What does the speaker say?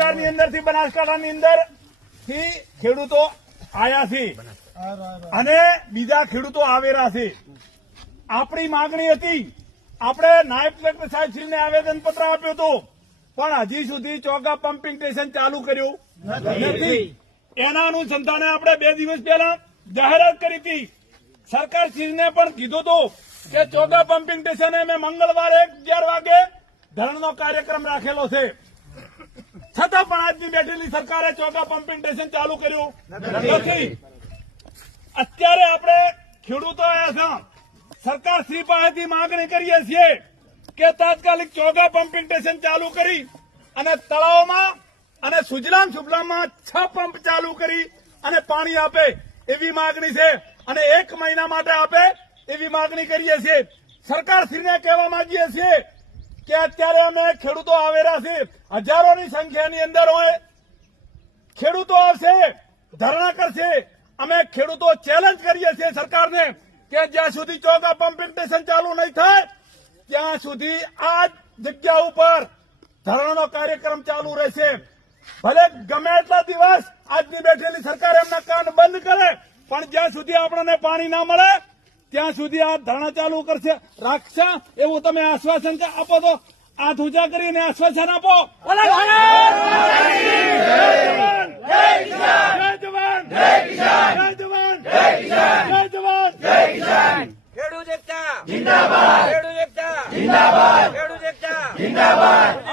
વિસ્તારની અંદરથી બનાસકાંઠાની અંદરથી ખેડૂતો છે. અને બીજા ખેડૂતો આવેલા આપણી માંગણી હતી, આપણે નાયબ કલેક્ટર સાહેબશ્રીને આવેદનપત્ર આપ્યું હતું, પણ હજી સુધી ચોગા પમ્પિંગ સ્ટેશન ચાલુ કર્યું નથી. એના અનુસંધાને આપણે બે દિવસ પહેલા જાહેરાત કરી હતી. સરકારશ્રીને પણ કીધું હતું કે ચોગા પમ્પિંગ સ્ટેશને મેં મંગળવારે અગિયાર વાગે ધરણનો કાર્યક્રમ રાખેલો છે. છતાં પણ આજની બેઠેલી સરકારે ચોગા પમ્પિંગ સ્ટેશન ચાલુ કર્યું. નથી. અત્યારે આપણે ખેડૂતો સરકાર શ્રી પાસેથી માંગણી કરીએ છીએ કે તાત્કાલિક ચોગા પમ્પિંગ સ્ટેશન ચાલુ કરી અને તળાવમાં અને સુજલામ સુફલામમાં છ પંપ ચાલુ કરી અને પાણી આપે એવી માંગણી છે. અને એક મહિના માટે આપે એવી માંગણી કરીએ છીએ. સરકાર શ્રીને કહેવા માંગીએ છીએ કે અત્યારે અમે ખેડૂતો આવેલા છે. હજારોની સંખ્યાની અંદર હોય. ખેડૂતો આવશે, ધરણા કરશે. અમે ખેડૂતો ચેલેન્જ કરીએ છીએ સરકારને કે જ્યાં સુધી ચોગા પમ્પિંગ ચાલુ નહીં થાય, ત્યાં સુધી આ જગ્યા ઉપર ધરણાનો કાર્યક્રમ ચાલુ રહેશે. ભલે ગમે એટલા દિવસ આજની બેઠેલી સરકાર એમના કાન બંધ કરે, પણ જ્યાં સુધી આપણને પાણી ના મળે ત્યાં સુધી આ ધરણા ચાલુ કરશે. રાખશે એવું તમે આશ્વાસન છે આપો તો આ ધુજા કરીને આશ્વાસન આપો. ખેડૂત એકતા! જિંદાબાદ! ખેડૂત એકતા! જિંદાબાદ! ખેડૂત એકતા! જિંદાબાદ!